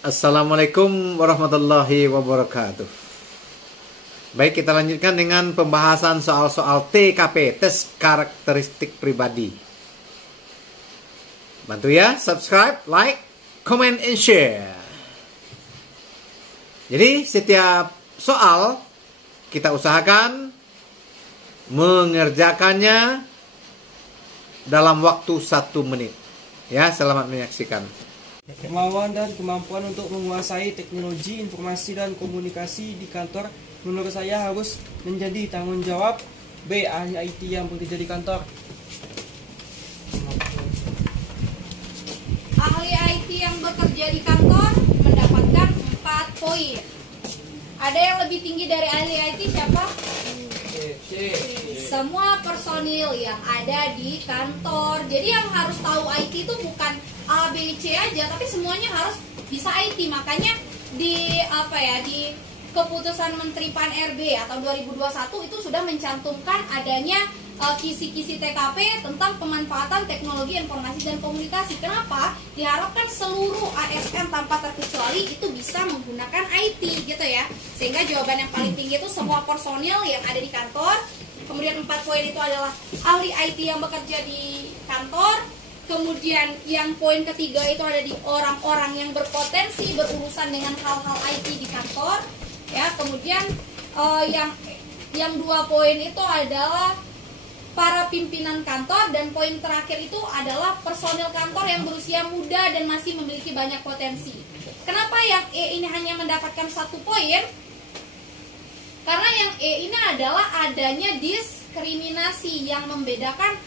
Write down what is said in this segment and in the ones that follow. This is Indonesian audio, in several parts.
Assalamualaikum warahmatullahi wabarakatuh. Baik, kita lanjutkan dengan pembahasan soal-soal TKP, tes karakteristik pribadi. Bantu ya, subscribe, like, comment, and share. Jadi setiap soal kita usahakan mengerjakannya dalam waktu 1 menit. Ya, selamat menyaksikan. Kemauan dan kemampuan untuk menguasai teknologi informasi dan komunikasi di kantor menurut saya harus menjadi tanggung jawab B. Ahli IT yang bekerja di kantor. Ahli IT yang bekerja di kantor mendapatkan 4 poin. Ada yang lebih tinggi dari ahli IT siapa? Semua personil yang ada di kantor. Jadi yang harus tahu IT itu bukan A, B, C aja, tapi semuanya harus bisa IT. Makanya di keputusan Menteri Pan-RB atau 2021 itu sudah mencantumkan adanya kisi-kisi TKP tentang pemanfaatan teknologi informasi dan komunikasi. Kenapa? Diharapkan seluruh ASN tanpa terkecuali itu bisa menggunakan IT gitu ya. Sehingga jawaban yang paling tinggi itu semua personil yang ada di kantor. Kemudian 4 poin itu adalah ahli IT yang bekerja di kantor. Kemudian yang poin ketiga itu ada di orang-orang yang berpotensi berurusan dengan hal-hal IT di kantor. Ya, kemudian yang 2 poin itu adalah para pimpinan kantor, dan poin terakhir itu adalah personil kantor yang berusia muda dan masih memiliki banyak potensi. Kenapa yang E ini hanya mendapatkan 1 poin? Karena yang E ini adalah adanya diskriminasi yang membedakan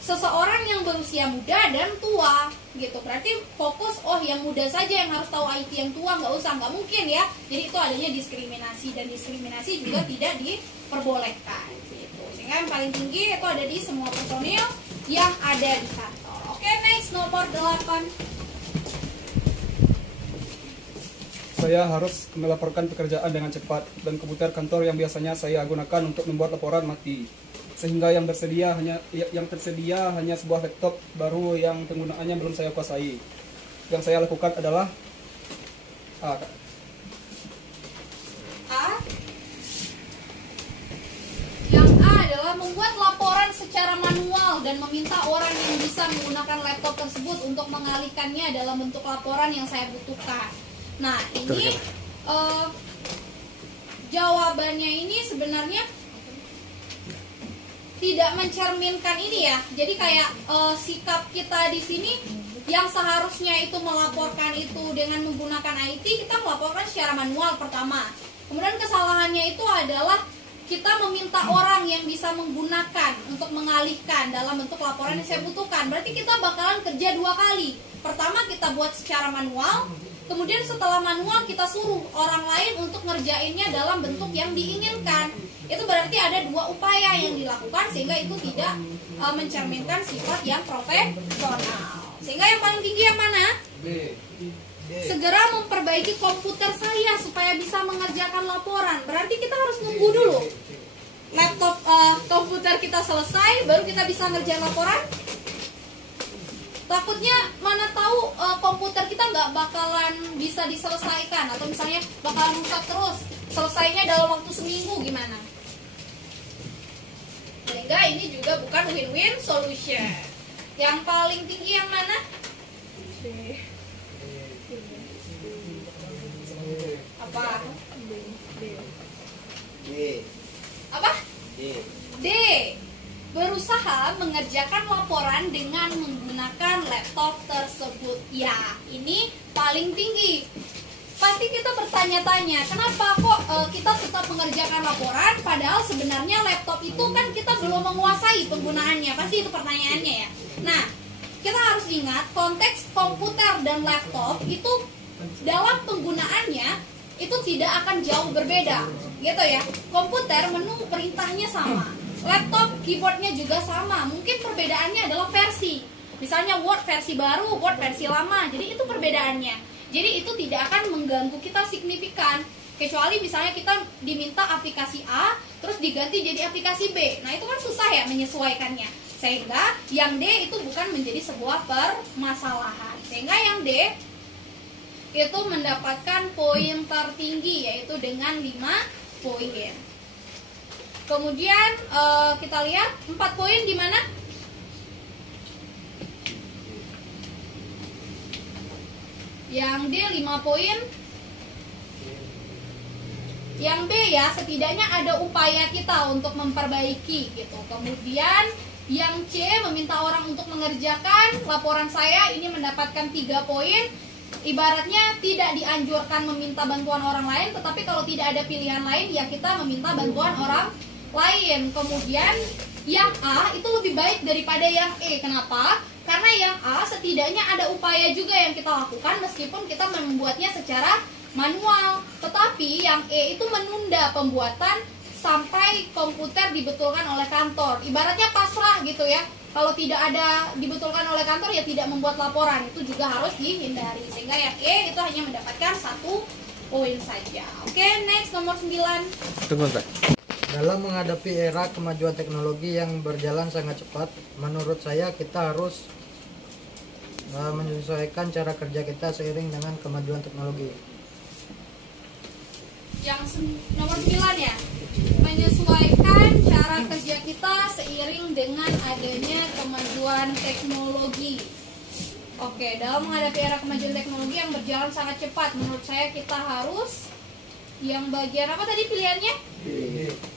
seseorang yang berusia muda dan tua gitu. Berarti fokus yang muda saja yang harus tahu IT, yang tua nggak mungkin ya. Jadi itu adanya diskriminasi, dan diskriminasi juga tidak diperbolehkan gitu. Sehingga yang paling tinggi itu ada di semua personil yang ada di kantor. Oke, next nomor 8. Saya harus melaporkan pekerjaan dengan cepat, dan komputer kantor yang biasanya saya gunakan untuk membuat laporan mati. Sehingga yang tersedia hanya sebuah laptop baru yang penggunaannya belum saya kuasai. Yang saya lakukan adalah A. Yang A adalah membuat laporan secara manual dan meminta orang yang bisa menggunakan laptop tersebut untuk mengalihkannya dalam bentuk laporan yang saya butuhkan. Nah, ini jawabannya ini sebenarnya tidak mencerminkan ini ya. Jadi kayak sikap kita di sini yang seharusnya itu melaporkan itu dengan menggunakan IT, kita melaporkan secara manual pertama. Kemudian kesalahannya itu adalah kita meminta orang yang bisa menggunakan untuk mengalihkan dalam bentuk laporan yang saya butuhkan. Berarti kita bakalan kerja 2 kali. Pertama kita buat secara manual, kemudian setelah manual kita suruh orang lain untuk ngerjainnya dalam bentuk yang diinginkan. Itu berarti ada 2 upaya yang dilakukan, sehingga itu tidak mencerminkan sifat yang profesional. Sehingga yang paling tinggi yang mana? B. Segera memperbaiki komputer saya supaya bisa mengerjakan laporan. Berarti kita harus nunggu dulu laptop komputer kita selesai baru kita bisa ngerjain laporan. Takutnya mana tahu komputer kita nggak bakalan bisa diselesaikan, atau misalnya bakalan rusak terus, selesainya dalam waktu seminggu, gimana? Sehingga ini juga bukan win-win solution. Yang paling tinggi yang mana? Apa? Apa? D. Berusaha mengerjakan laporan dengan menggunakan laptop tersebut. Ya, ini paling tinggi. Pasti kita bertanya-tanya, kenapa kok kita tetap mengerjakan laporan, padahal sebenarnya laptop itu kan kita belum menguasai penggunaannya. Pasti itu pertanyaannya ya. Nah, kita harus ingat konteks komputer dan laptop itu dalam penggunaannya itu tidak akan jauh berbeda, gitu ya. Komputer menu perintahnya sama, laptop keyboardnya juga sama. Mungkin perbedaannya adalah versi. Misalnya Word versi baru, Word versi lama. Jadi itu perbedaannya. Jadi itu tidak akan mengganggu kita signifikan. Kecuali misalnya kita diminta aplikasi A, terus diganti jadi aplikasi B. Nah itu kan susah ya menyesuaikannya. Sehingga yang D itu bukan menjadi sebuah permasalahan. Sehingga yang D itu mendapatkan poin tertinggi, yaitu dengan 5 poin. Kemudian kita lihat 4 poin di mana? Yang D 5 poin. Yang B ya, setidaknya ada upaya kita untuk memperbaiki gitu. Kemudian yang C meminta orang untuk mengerjakan laporan saya, ini mendapatkan 3 poin. Ibaratnya tidak dianjurkan meminta bantuan orang lain, tetapi kalau tidak ada pilihan lain ya kita meminta bantuan orang lain. Kemudian yang A itu lebih baik daripada yang E. Kenapa? Karena yang A setidaknya ada upaya juga yang kita lakukan meskipun kita membuatnya secara manual. Tetapi yang E itu menunda pembuatan sampai komputer dibetulkan oleh kantor. Ibaratnya pasrah gitu ya. Kalau tidak ada dibetulkan oleh kantor ya tidak membuat laporan. Itu juga harus dihindari. Sehingga yang E itu hanya mendapatkan 1 poin saja. Oke, next nomor 9. Tunggu bentar. Dalam menghadapi era kemajuan teknologi yang berjalan sangat cepat, menurut saya kita harus menyesuaikan cara kerja kita seiring dengan kemajuan teknologi. Yang nomor 9 ya, menyesuaikan cara kerja kita seiring dengan adanya kemajuan teknologi. Oke, dalam menghadapi era kemajuan teknologi yang berjalan sangat cepat, menurut saya kita harus yang bagian apa tadi pilihannya?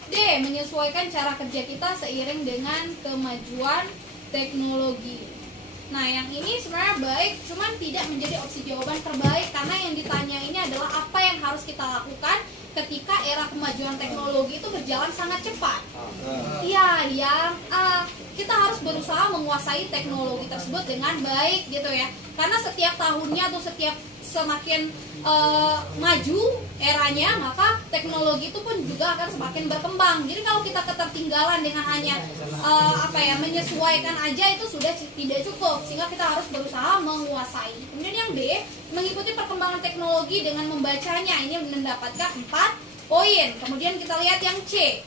D, menyesuaikan cara kerja kita seiring dengan kemajuan teknologi. Nah, yang ini sebenarnya baik, cuman tidak menjadi opsi jawaban terbaik karena yang ditanya ini adalah apa yang harus kita lakukan ketika era kemajuan teknologi itu berjalan sangat cepat. Iya, yang kita harus berusaha menguasai teknologi tersebut dengan baik gitu ya. Karena setiap tahunnya atau semakin maju eranya, maka teknologi itu pun juga akan semakin berkembang. Jadi kalau kita ketertinggalan dengan hanya menyesuaikan aja itu sudah tidak cukup, sehingga kita harus berusaha menguasai. Kemudian yang D, mengikuti perkembangan teknologi dengan membacanya, ini mendapatkan 4 poin. Kemudian kita lihat yang C,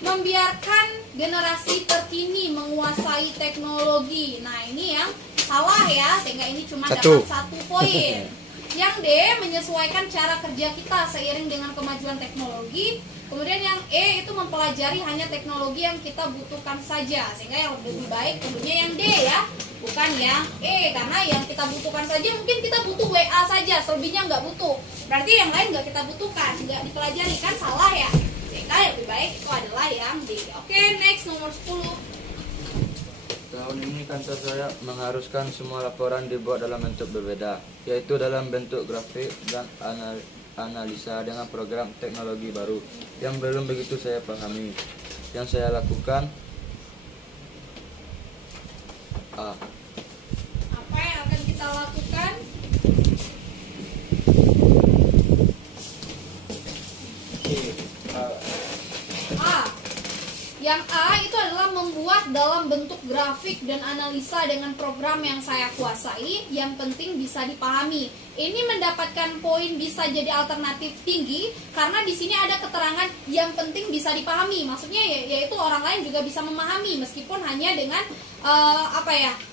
membiarkan generasi terkini menguasai teknologi. Nah, ini yang salah ya, sehingga ini cuma dapat 1 poin. Yang D, menyesuaikan cara kerja kita seiring dengan kemajuan teknologi. Kemudian yang E itu mempelajari hanya teknologi yang kita butuhkan saja, sehingga yang lebih baik tentunya yang D ya, bukan yang E. Karena yang kita butuhkan saja mungkin kita butuh WA saja, selebihnya nggak butuh. Berarti yang lain nggak kita butuhkan, nggak dipelajari, kan salah ya. Sehingga yang lebih baik itu adalah yang D. Oke, next nomor 10. Tahun ini kantor saya mengharuskan semua laporan dibuat dalam bentuk berbeda, yaitu dalam bentuk grafik dan analisa dengan program teknologi baru yang belum begitu saya pahami. Yang saya lakukan Apa yang akan kita lakukan? Yang A itu adalah membuat dalam bentuk grafik dan analisa dengan program yang saya kuasai, yang penting bisa dipahami. Ini mendapatkan poin bisa jadi alternatif tinggi karena di sini ada keterangan yang penting bisa dipahami. Maksudnya yaitu orang lain juga bisa memahami meskipun hanya dengan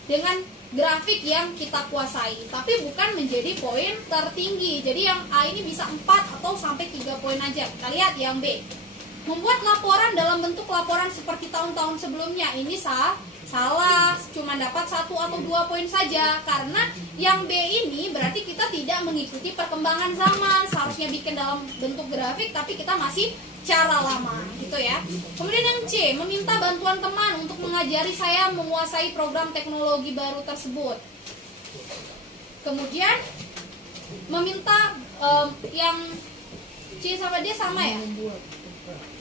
dengan grafik yang kita kuasai, tapi bukan menjadi poin tertinggi. Jadi yang A ini bisa 4 atau sampai 3 poin aja. Kita lihat yang B. Membuat laporan dalam bentuk laporan seperti tahun-tahun sebelumnya, ini salah, cuma dapat 1 atau 2 poin saja. Karena yang B ini berarti kita tidak mengikuti perkembangan zaman. Seharusnya bikin dalam bentuk grafik, tapi kita masih cara lama gitu ya. Kemudian yang C, meminta bantuan teman untuk mengajari saya menguasai program teknologi baru tersebut. Kemudian meminta yang C sama D sama ya,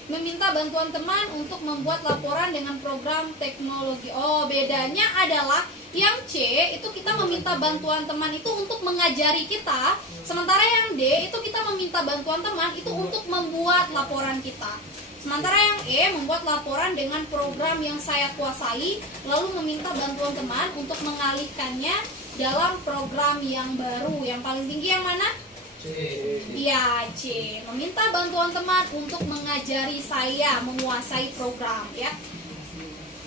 meminta bantuan teman untuk membuat laporan dengan program teknologi. Oh, bedanya adalah yang C itu kita meminta bantuan teman itu untuk mengajari kita, sementara yang D itu kita meminta bantuan teman itu untuk membuat laporan kita. Sementara yang E membuat laporan dengan program yang saya kuasai, lalu meminta bantuan teman untuk mengalihkannya dalam program yang baru. Yang paling tinggi yang mana? Iya, C. Meminta bantuan teman untuk mengajari saya menguasai program ya.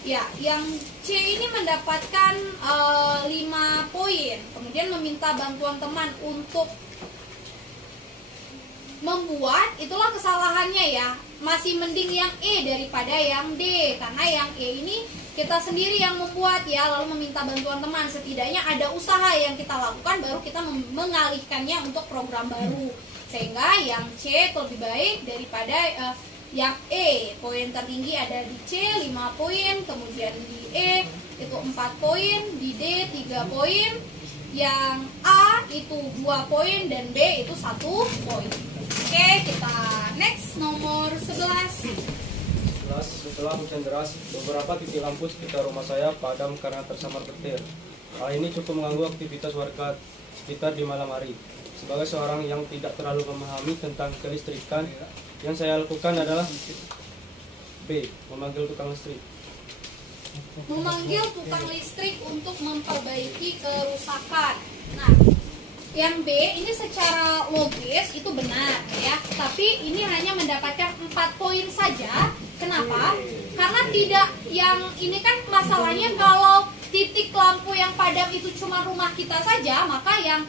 Ya, yang C ini mendapatkan 5 poin. Kemudian meminta bantuan teman untuk membuat, itulah kesalahannya ya. Masih mending yang E daripada yang D, karena yang E ini kita sendiri yang membuat ya, lalu meminta bantuan teman. Setidaknya ada usaha yang kita lakukan, baru kita mengalihkannya untuk program baru. Sehingga yang C itu lebih baik daripada yang E. Poin tertinggi ada di C 5 poin, kemudian di E itu 4 poin, di D 3 poin, yang A itu 2 poin, dan B itu 1 poin. Oke, kita next nomor 11. Setelah hujan deras, beberapa titik lampu sekitar rumah saya padam karena tersamar petir. Hal ini cukup mengganggu aktivitas warga sekitar di malam hari. Sebagai seorang yang tidak terlalu memahami tentang kelistrikan, yang saya lakukan adalah B. Memanggil tukang listrik. Memanggil tukang listrik untuk memperbaiki kerusakan. Nah, yang B ini secara logis itu benar ya, tapi ini hanya mendapatkan 4 poin saja. Kenapa? Karena tidak, yang ini kan masalahnya kalau titik lampu yang padam itu cuma rumah kita saja, maka yang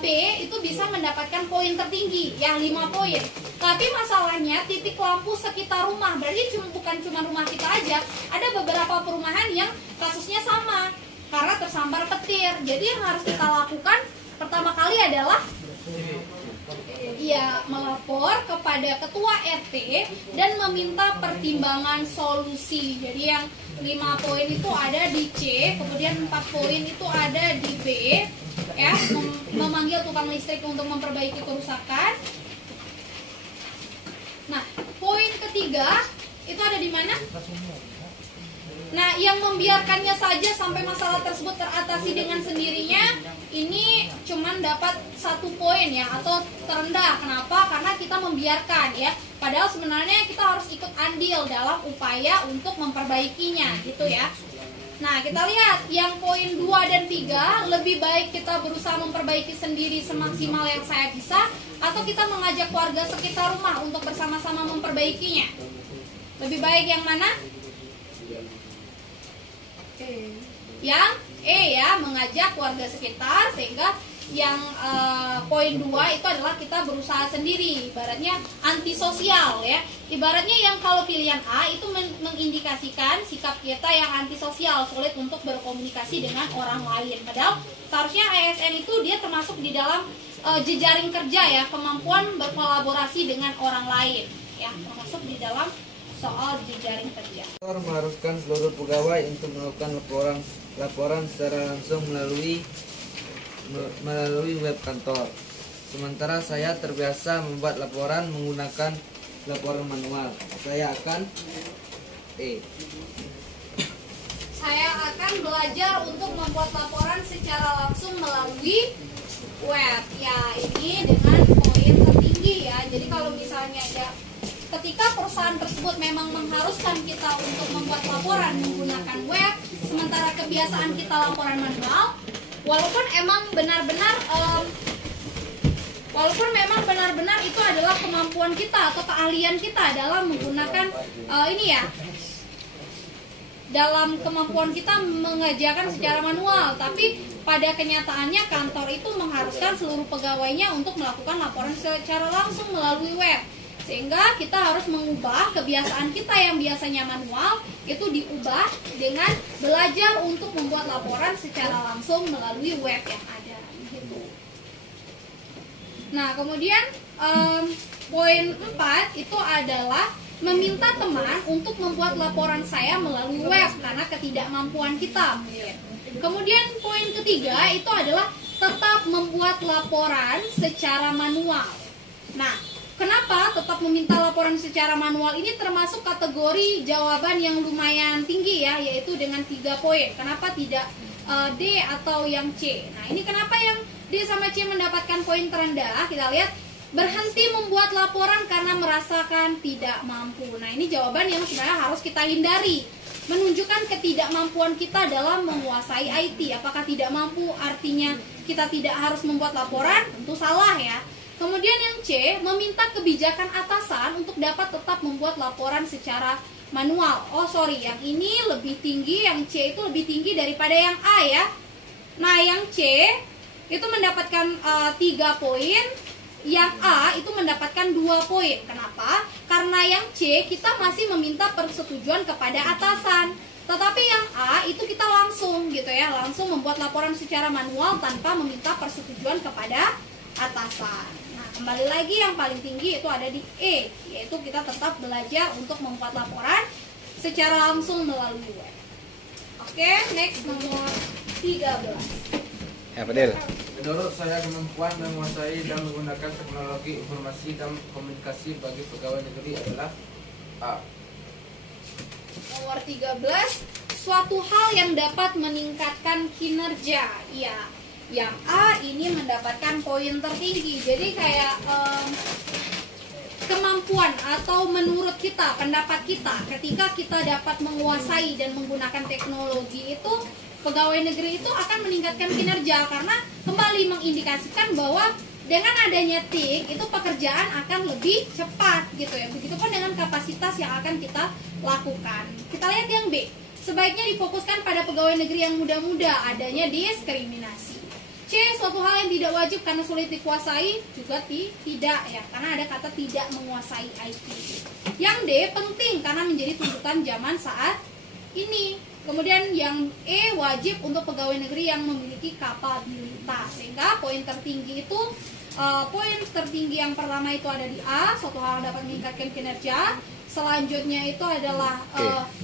B itu bisa mendapatkan poin tertinggi yang 5 poin. Tapi masalahnya titik lampu sekitar rumah, berarti bukan cuma rumah kita aja, ada beberapa perumahan yang kasusnya sama karena tersambar petir. Jadi yang harus kita lakukan pertama kali adalah ya melapor kepada ketua RT dan meminta pertimbangan solusi. Jadi yang 5 poin itu ada di C, kemudian 4 poin itu ada di B ya, memanggil tukang listrik untuk memperbaiki kerusakan. Nah, poin ketiga itu ada di mana? Nah, yang membiarkannya saja sampai masalah tersebut teratasi dengan sendirinya, ini cuman dapat 1 poin ya, atau terendah. Kenapa? Karena kita membiarkan ya. Padahal sebenarnya kita harus ikut andil dalam upaya untuk memperbaikinya gitu ya. Nah, kita lihat yang poin 2 dan 3, lebih baik kita berusaha memperbaiki sendiri semaksimal yang saya bisa, atau kita mengajak warga sekitar rumah untuk bersama-sama memperbaikinya. Lebih baik yang mana? Yang E ya, mengajak warga sekitar. Sehingga yang poin 2 itu adalah kita berusaha sendiri, ibaratnya antisosial ya. Ibaratnya yang kalau pilihan A itu mengindikasikan sikap kita yang antisosial, sulit untuk berkomunikasi dengan orang lain. Padahal seharusnya ASN itu dia termasuk di dalam jejaring kerja ya, kemampuan berkolaborasi dengan orang lain ya, termasuk di dalam soal jejaring kerja. Kantor mengharuskan seluruh pegawai untuk melakukan laporan secara langsung melalui web kantor. Sementara saya terbiasa membuat laporan menggunakan laporan manual. Saya akan Saya akan belajar untuk membuat laporan secara langsung melalui web. Ya, ini dengan poin tertinggi ya. Jadi kalau misalnya ada ketika perusahaan tersebut memang mengharuskan kita untuk membuat laporan menggunakan web, sementara kebiasaan kita laporan manual, walaupun memang benar-benar itu adalah kemampuan kita atau keahlian kita dalam menggunakan dalam kemampuan kita mengerjakan secara manual, tapi pada kenyataannya kantor itu mengharuskan seluruh pegawainya untuk melakukan laporan secara langsung melalui web. Sehingga kita harus mengubah kebiasaan kita yang biasanya manual, itu diubah dengan belajar untuk membuat laporan secara langsung melalui web yang ada. Gitu. Nah, kemudian poin 4 itu adalah meminta teman untuk membuat laporan saya melalui web karena ketidakmampuan kita. Kemudian poin ketiga itu adalah tetap membuat laporan secara manual. Nah, kenapa tetap meminta laporan secara manual ini termasuk kategori jawaban yang lumayan tinggi ya, yaitu dengan 3 poin. Kenapa tidak D atau yang C? Nah, ini kenapa yang D sama C mendapatkan poin terendah? Kita lihat, berhenti membuat laporan karena merasakan tidak mampu. Nah, ini jawaban yang sebenarnya harus kita hindari. Menunjukkan ketidakmampuan kita dalam menguasai IT. Apakah tidak mampu artinya kita tidak harus membuat laporan? Tentu salah ya. Kemudian yang C, meminta kebijakan atasan untuk dapat tetap membuat laporan secara manual. Yang ini lebih tinggi, yang C itu lebih tinggi daripada yang A ya. Nah, yang C itu mendapatkan 3 poin, yang A itu mendapatkan 2 poin. Kenapa? Karena yang C kita masih meminta persetujuan kepada atasan. Tetapi yang A itu kita langsung gitu ya, langsung membuat laporan secara manual tanpa meminta persetujuan kepada atasan. Nah, kembali lagi yang paling tinggi itu ada di E, yaitu kita tetap belajar untuk membuat laporan secara langsung melalui web. Oke, next nomor 13. Ya, Fadil. Menurut saya kemampuan menguasai dan menggunakan teknologi informasi dan komunikasi bagi pegawai negeri adalah A. Nomor 13, suatu hal yang dapat meningkatkan kinerja. Ya, yang A ini mendapatkan poin tertinggi. Jadi kayak kemampuan atau menurut kita, pendapat kita ketika kita dapat menguasai dan menggunakan teknologi itu, pegawai negeri itu akan meningkatkan kinerja karena kembali mengindikasikan bahwa dengan adanya TIK itu pekerjaan akan lebih cepat gitu ya. Begitupun dengan kapasitas yang akan kita lakukan. Kita lihat yang B. Sebaiknya difokuskan pada pegawai negeri yang muda-muda, adanya diskriminasi. C. Suatu hal yang tidak wajib karena sulit dikuasai, juga tidak ya, karena ada kata tidak menguasai IT. Yang D. Penting karena menjadi tuntutan zaman saat ini. Kemudian yang E, wajib untuk pegawai negeri yang memiliki kapabilitas. Sehingga poin tertinggi itu poin tertinggi yang pertama itu ada di A, suatu hal dapat meningkatkan kinerja. Selanjutnya itu adalah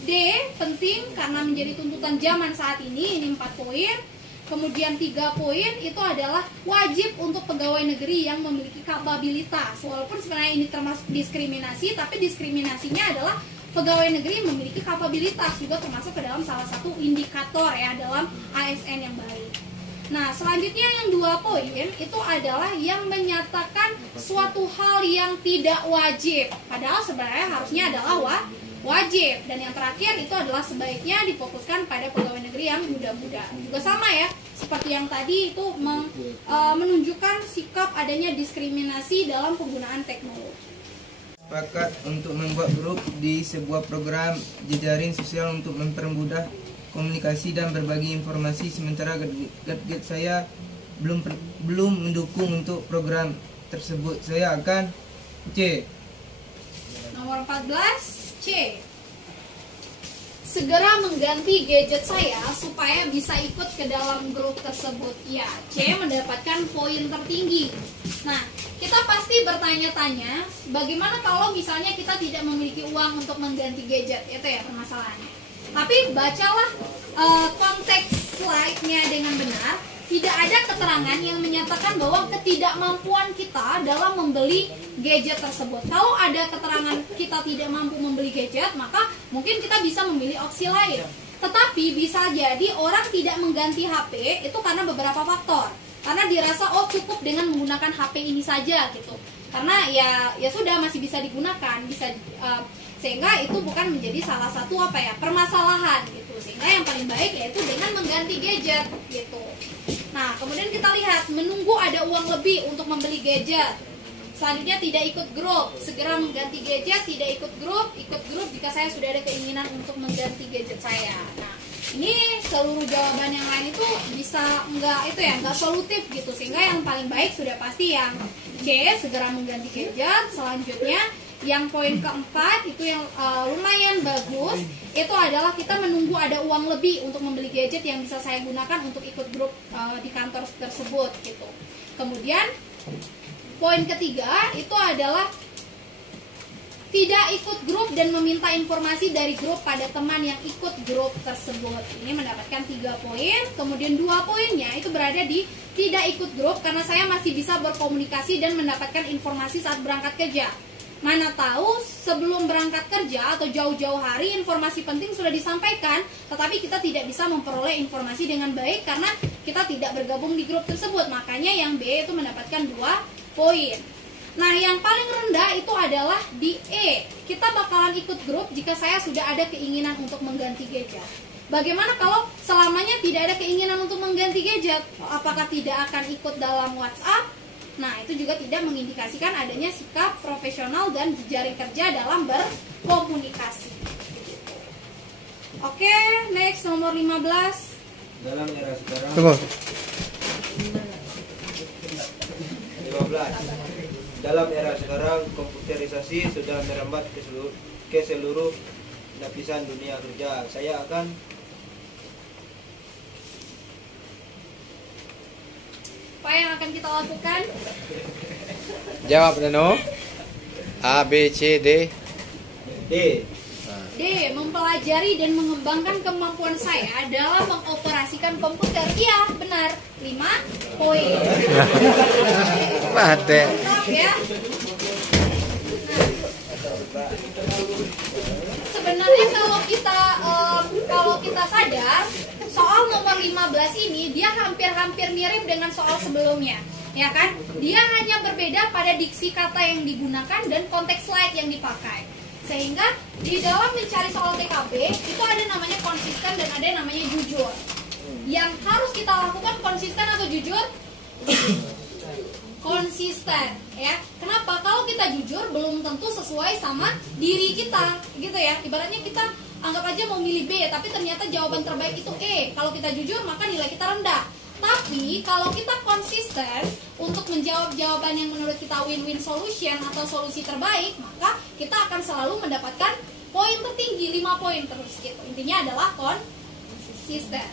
D, penting karena menjadi tuntutan zaman saat ini 4 poin. Kemudian 3 poin itu adalah wajib untuk pegawai negeri yang memiliki kapabilitas. Walaupun sebenarnya ini termasuk diskriminasi, tapi diskriminasinya adalah pegawai negeri memiliki kapabilitas, juga termasuk ke dalam salah satu indikator ya dalam ASN yang baik. Nah, selanjutnya yang 2 poin itu adalah yang menyatakan suatu hal yang tidak wajib, padahal sebenarnya harusnya adalah wajib. Dan yang terakhir itu adalah sebaiknya difokuskan pada pegawai negeri yang muda-muda. Juga sama ya, seperti yang tadi itu menunjukkan sikap adanya diskriminasi dalam penggunaan teknologi. Sepakat untuk membuat grup di sebuah program jejaring sosial untuk mempermudah komunikasi dan berbagi informasi, sementara gadget saya belum mendukung untuk program tersebut. Saya akan C. Nomor 14, C. Segera mengganti gadget saya supaya bisa ikut ke dalam grup tersebut. Ya, C mendapatkan poin tertinggi. Nah, kita pasti bertanya-tanya, bagaimana kalau misalnya kita tidak memiliki uang untuk mengganti gadget? Itu ya permasalahannya. Tapi bacalah konteks slide-nya dengan benar. Tidak ada keterangan yang menyatakan bahwa ketidakmampuan kita dalam membeli gadget tersebut. Kalau ada keterangan kita tidak mampu membeli gadget, maka mungkin kita bisa memilih opsi lain. Tetapi bisa jadi orang tidak mengganti HP itu karena beberapa faktor. Karena dirasa cukup dengan menggunakan HP ini saja gitu. Karena ya sudah masih bisa digunakan, sehingga itu bukan menjadi salah satu permasalahan gitu. Sehingga yang paling baik yaitu dengan mengganti gadget gitu. Nah, kemudian kita lihat menunggu ada uang lebih untuk membeli gadget. Selanjutnya tidak ikut grup, segera mengganti gadget, tidak ikut grup jika saya sudah ada keinginan untuk mengganti gadget saya. Nah, ini seluruh jawaban yang lain itu bisa nggak solutif gitu, sehingga yang paling baik sudah pasti yang C, segera mengganti gadget. Selanjutnya yang poin keempat itu yang lumayan bagus, itu adalah kita menunggu ada uang lebih untuk membeli gadget yang bisa saya gunakan untuk ikut grup di kantor tersebut gitu. Kemudian poin ketiga itu adalah tidak ikut grup dan meminta informasi dari grup pada teman yang ikut grup tersebut. Ini mendapatkan 3 poin. Kemudian 2 poinnya itu berada di tidak ikut grup karena saya masih bisa berkomunikasi dan mendapatkan informasi saat berangkat kerja. Mana tahu sebelum berangkat kerja atau jauh-jauh hari informasi penting sudah disampaikan, tetapi kita tidak bisa memperoleh informasi dengan baik karena kita tidak bergabung di grup tersebut. Makanya yang B itu mendapatkan 2 poin. Nah, yang paling rendah itu adalah di E. Kita bakalan ikut grup jika saya sudah ada keinginan untuk mengganti gadget. Bagaimana kalau selamanya tidak ada keinginan untuk mengganti gadget? Apakah tidak akan ikut dalam WhatsApp? Nah, itu juga tidak mengindikasikan adanya sikap profesional dan jejaring kerja dalam berkomunikasi. Oke, next nomor 15. Dalam era sekarang Tunggu. 15. Dalam era sekarang, komputerisasi sudah merambat ke seluruh lapisan dunia kerja. Saya akan Apa yang akan kita lakukan? Jawab Dano. A, B, C, D. D. D. Mempelajari dan mengembangkan kemampuan saya dalam mengoperasikan komputer. Iya, benar. 5 poin. Mate. Mantap ya. Sebenarnya kalau kita sadar, soal nomor 15 ini dia hampir-hampir mirip dengan soal sebelumnya, ya kan? Dia hanya berbeda pada diksi kata yang digunakan dan konteks slide yang dipakai. Sehingga di dalam mencari soal TKP itu ada namanya konsisten dan ada namanya jujur. Yang harus kita lakukan konsisten atau jujur? Konsisten, ya. Kenapa? Kalau kita jujur belum tentu sesuai sama diri kita, gitu ya. Ibaratnya kita anggap aja mau milih B, tapi ternyata jawaban terbaik itu E. Kalau kita jujur maka nilai kita rendah. Tapi kalau kita konsisten untuk menjawab jawaban yang menurut kita win-win solution atau solusi terbaik, maka kita akan selalu mendapatkan poin tertinggi, 5 poin terus gitu. Intinya adalah konsisten.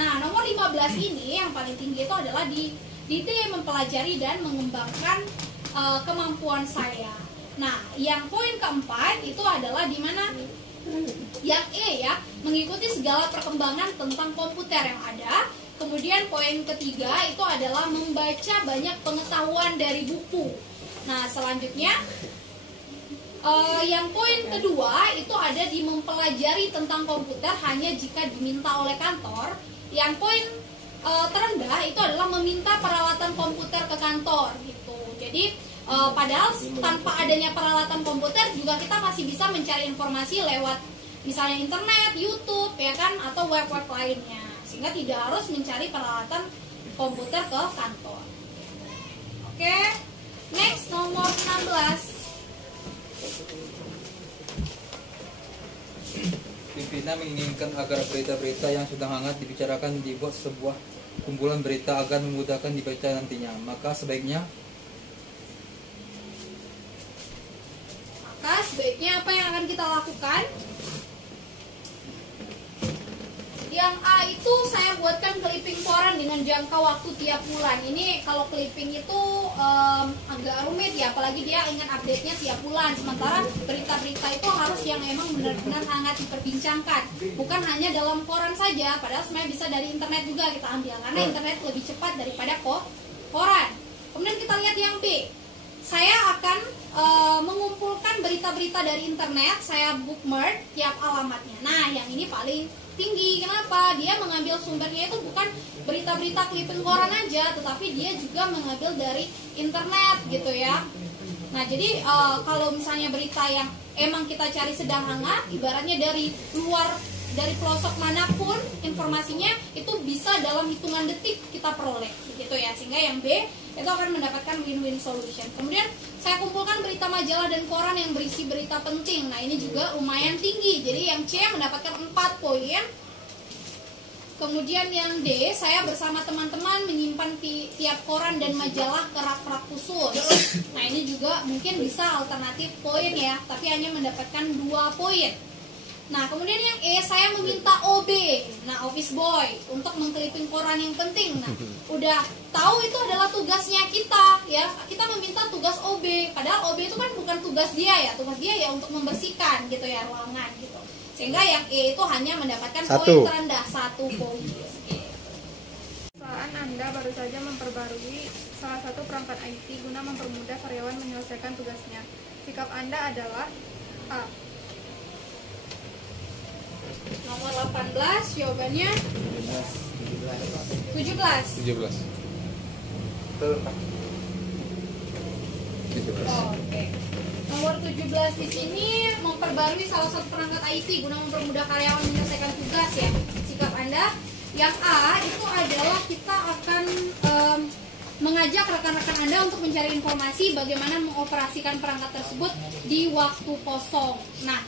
Nah, nomor 15 ini yang paling tinggi itu adalah di D, mempelajari dan mengembangkan kemampuan saya. Nah, yang poin keempat itu adalah di mana? Yang E ya, mengikuti segala perkembangan tentang komputer yang ada. Kemudian poin ketiga itu adalah membaca banyak pengetahuan dari buku. Nah, selanjutnya yang poin kedua itu ada di mempelajari tentang komputer hanya jika diminta oleh kantor. Yang poin terendah itu adalah meminta peralatan komputer ke kantor gitu. Jadi padahal tanpa adanya peralatan komputer juga kita masih bisa mencari informasi lewat misalnya internet, YouTube ya kan, atau web-web lainnya. Sehingga tidak harus mencari peralatan komputer ke kantor. Oke, next nomor 16. Pimpinan menginginkan agar berita-berita yang sedang hangat dibicarakan dibuat sebuah kumpulan berita agar memudahkan dibaca nantinya. Maka sebaiknya apa yang akan kita lakukan? Yang A itu saya buatkan clipping koran dengan jangka waktu tiap bulan. Ini kalau clipping itu agak rumit ya, apalagi dia ingin update-nya tiap bulan. Sementara berita-berita itu harus yang memang benar-benar hangat diperbincangkan, bukan hanya dalam koran saja. Padahal sebenarnya bisa dari internet juga kita ambil, karena internet lebih cepat daripada koran. Kemudian kita lihat yang B. Saya akan mengumpulkan berita-berita dari internet, saya bookmark tiap alamatnya. Nah, yang ini paling tinggi. Kenapa? Dia mengambil sumbernya itu bukan berita-berita clipping koran aja, tetapi dia juga mengambil dari internet gitu ya. Nah, jadi kalau misalnya berita yang emang kita cari sedang hangat, ibaratnya dari luar, dari pelosok manapun informasinya itu bisa dalam hitungan detik kita peroleh gitu ya. Sehingga yang B itu akan mendapatkan win-win solution. Kemudian saya kumpulkan berita majalah dan koran yang berisi berita penting. Nah, ini juga lumayan tinggi. Jadi yang C mendapatkan 4 poin. Kemudian yang D, saya bersama teman-teman menyimpan tiap koran dan majalah ke rak-rak khusus. Nah, ini juga mungkin bisa alternatif poin ya, tapi hanya mendapatkan 2 poin. Nah, kemudian yang E, saya meminta OB, nah office boy, untuk mengkliping koran yang penting. Nah, udah tahu itu adalah tugasnya kita ya. Kita meminta tugas OB, padahal OB itu kan bukan tugas dia ya. Tugas dia ya untuk membersihkan gitu ya ruangan gitu. Sehingga yang E itu hanya mendapatkan poin terendah 1 poin. Perusahaan Anda baru saja memperbarui salah satu perangkat IT guna mempermudah karyawan menyelesaikan tugasnya. Sikap Anda adalah A. Nomor 18 jawabannya 17. Oke. Nomor 17 di sini memperbarui salah satu perangkat IT guna mempermudah karyawan menyelesaikan tugas ya. Sikap Anda yang A itu adalah kita akan mengajak rekan-rekan Anda untuk mencari informasi bagaimana mengoperasikan perangkat tersebut di waktu kosong. Nah,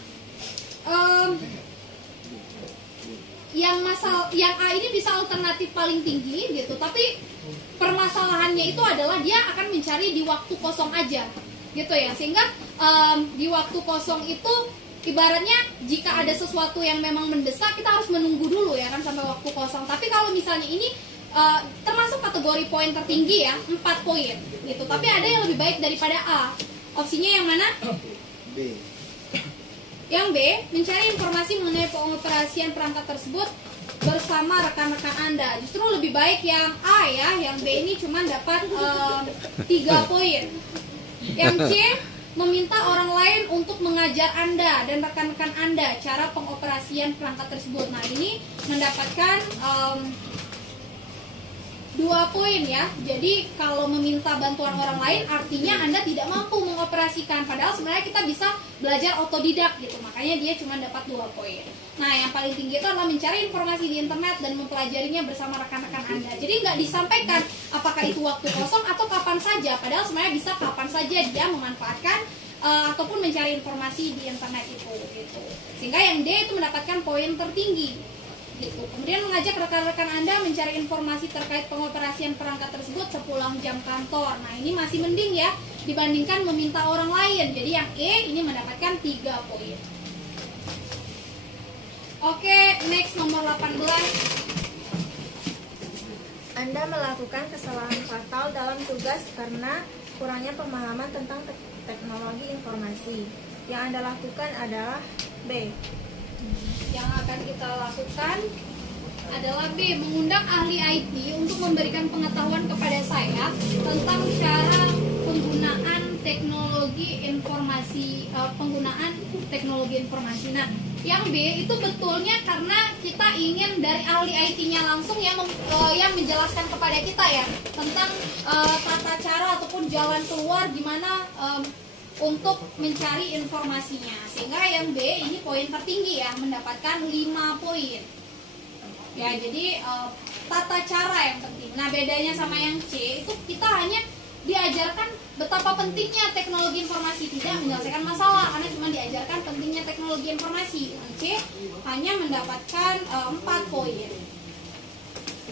yang A ini bisa alternatif paling tinggi gitu, tapi permasalahannya itu adalah dia akan mencari di waktu kosong aja. gitu ya. Sehingga di waktu kosong itu ibaratnya jika ada sesuatu yang memang mendesak, kita harus menunggu dulu ya kan sampai waktu kosong. Tapi kalau misalnya ini termasuk kategori poin tertinggi ya, 4 poin gitu. Tapi ada yang lebih baik daripada A. Opsinya yang mana? B. Yang B, mencari informasi mengenai pengoperasian perangkat tersebut bersama rekan-rekan Anda. Justru lebih baik yang A ya, yang B ini cuma dapat 3 poin. Yang C, meminta orang lain untuk mengajar Anda dan rekan-rekan Anda cara pengoperasian perangkat tersebut. Nah, ini mendapatkan 2 poin ya. Jadi kalau meminta bantuan orang lain artinya Anda tidak mampu mengoperasikan. Padahal sebenarnya kita bisa belajar otodidak gitu. Makanya dia cuma dapat 2 poin. Nah, yang paling tinggi itu adalah mencari informasi di internet dan mempelajarinya bersama rekan-rekan Anda. Jadi nggak disampaikan apakah itu waktu kosong atau kapan saja. Padahal sebenarnya bisa kapan saja dia memanfaatkan ataupun mencari informasi di internet itu gitu. Sehingga yang D itu mendapatkan poin tertinggi. Gitu. Kemudian mengajak rekan-rekan Anda mencari informasi terkait pengoperasian perangkat tersebut sepulang jam kantor. Nah, ini masih mending ya dibandingkan meminta orang lain. Jadi yang E ini mendapatkan 3 poin. Oke, next nomor 18. Anda melakukan kesalahan fatal dalam tugas karena kurangnya pemahaman tentang teknologi informasi. Yang Anda lakukan adalah B. Yang akan kita lakukan adalah B, mengundang ahli IT untuk memberikan pengetahuan kepada saya tentang cara penggunaan teknologi informasi, Nah, yang B itu betulnya karena kita ingin dari ahli IT-nya langsung yang menjelaskan kepada kita ya tentang tata cara ataupun jalan keluar gimana untuk mencari informasinya. Sehingga yang B ini poin tertinggi ya, mendapatkan 5 poin. Ya, jadi tata cara yang penting. Nah, bedanya sama yang C itu kita hanya diajarkan betapa pentingnya teknologi informasi, tidak menyelesaikan masalah, karena cuma diajarkan pentingnya teknologi informasi. Yang C hanya mendapatkan 4 poin.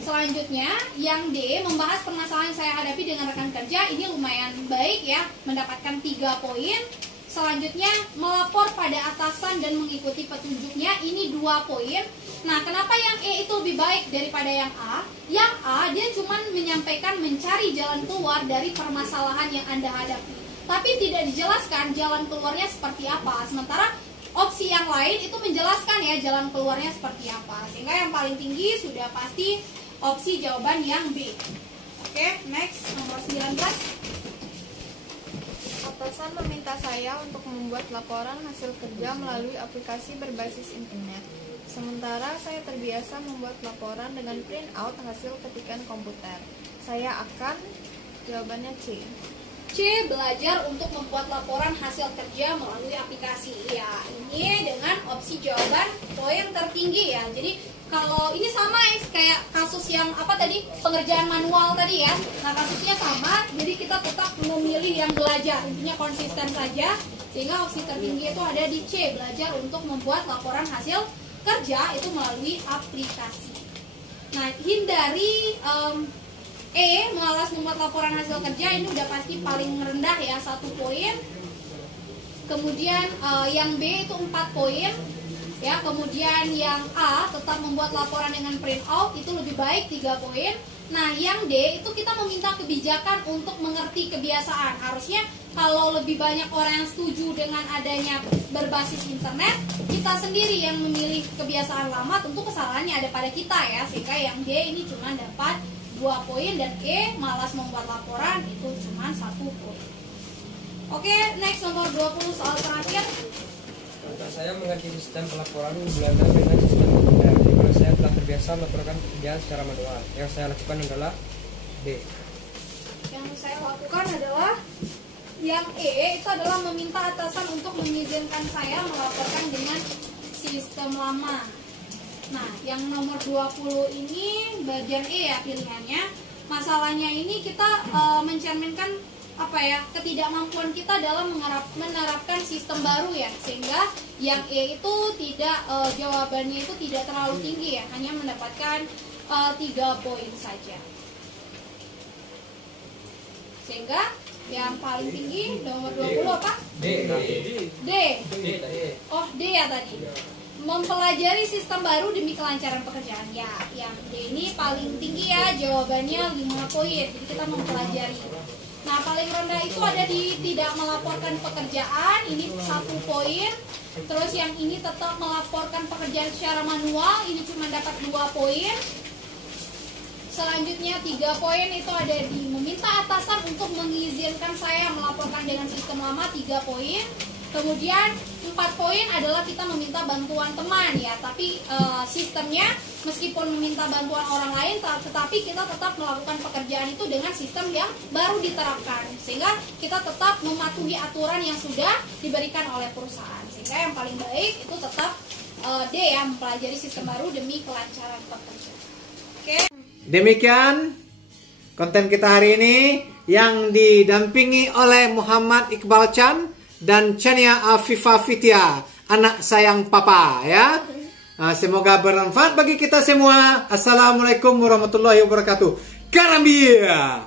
Selanjutnya, yang D, membahas permasalahan yang saya hadapi dengan rekan kerja. Ini lumayan baik ya, mendapatkan 3 poin. Selanjutnya, melapor pada atasan dan mengikuti petunjuknya. Ini 2 poin. Nah, kenapa yang E itu lebih baik daripada yang A? Yang A, dia cuma menyampaikan mencari jalan keluar dari permasalahan yang Anda hadapi. Tapi tidak dijelaskan jalan keluarnya seperti apa. Sementara opsi yang lain itu menjelaskan ya jalan keluarnya seperti apa. Sehingga yang paling tinggi sudah pasti opsi jawaban yang B. Oke, next nomor 19. Atasan meminta saya untuk membuat laporan hasil kerja melalui aplikasi berbasis internet. Sementara saya terbiasa membuat laporan dengan print out hasil ketikan komputer. Saya akan, jawabannya C. C, belajar untuk membuat laporan hasil kerja melalui aplikasi. Ya, ini dengan opsi jawaban poin tertinggi ya. Jadi kalau ini sama kayak kasus yang apa tadi, pengerjaan manual tadi ya. Nah, kasusnya sama, jadi kita tetap memilih yang belajar. Intinya konsisten saja. Sehingga opsi tertinggi itu ada di C, belajar untuk membuat laporan hasil kerja itu melalui aplikasi. Nah, hindari E, malas membuat laporan hasil kerja. Ini udah pasti paling rendah ya, 1 poin. Kemudian yang B itu 4 poin ya. Kemudian yang A, tetap membuat laporan dengan print out, itu lebih baik, 3 poin. Nah, yang D itu kita meminta kebijakan untuk mengerti kebiasaan. Harusnya kalau lebih banyak orang yang setuju dengan adanya berbasis internet, kita sendiri yang memilih kebiasaan lama, tentu kesalahannya ada pada kita ya. Sehingga yang D ini cuma dapat 2 poin dan E, malas membuat laporan, itu cuma 1 poin. Oke, next nomor 20, soal terakhir. Saya mengganti sistem pelaporan bulanan dengan sistem komputer. Karena saya telah terbiasa melaporkan pekerjaan secara manual. Yang saya lakukan adalah B. Yang saya lakukan adalah yang E, itu adalah meminta atasan untuk mengizinkan saya melaporkan dengan sistem lama. Nah, yang nomor 20 ini bagian E ya pilihannya. Masalahnya ini kita mencerminkan apa ya, ketidakmampuan kita dalam menerapkan sistem baru ya. Sehingga yang E itu tidak jawabannya itu tidak terlalu tinggi ya, hanya mendapatkan 3 poin saja. Sehingga Yang paling tinggi nomor 20 apa? D. Oh, D ya tadi. Mempelajari sistem baru demi kelancaran pekerjaan. Ya, yang D ini paling tinggi ya, jawabannya 5 poin. Jadi kita mempelajari. Nah, paling rendah itu ada di tidak melaporkan pekerjaan, ini 1 poin. Terus yang ini tetap melaporkan pekerjaan secara manual, ini cuma dapat 2 poin. Selanjutnya 3 poin itu ada di meminta atasan untuk mengizinkan saya melaporkan dengan sistem lama, 3 poin. Kemudian 4 poin adalah kita meminta bantuan teman ya, tapi sistemnya meskipun meminta bantuan orang lain, tetapi kita tetap melakukan pekerjaan itu dengan sistem yang baru diterapkan, sehingga kita tetap mematuhi aturan yang sudah diberikan oleh perusahaan. Sehingga yang paling baik itu tetap D ya, mempelajari sistem baru demi kelancaran pekerjaan. Oke. Demikian konten kita hari ini yang didampingi oleh Muhammad Iqbal Chan dan Chania Afifah Fitia, anak sayang papa ya. Semoga bermanfaat bagi kita semua. Assalamualaikum warahmatullahi wabarakatuh. Karambia.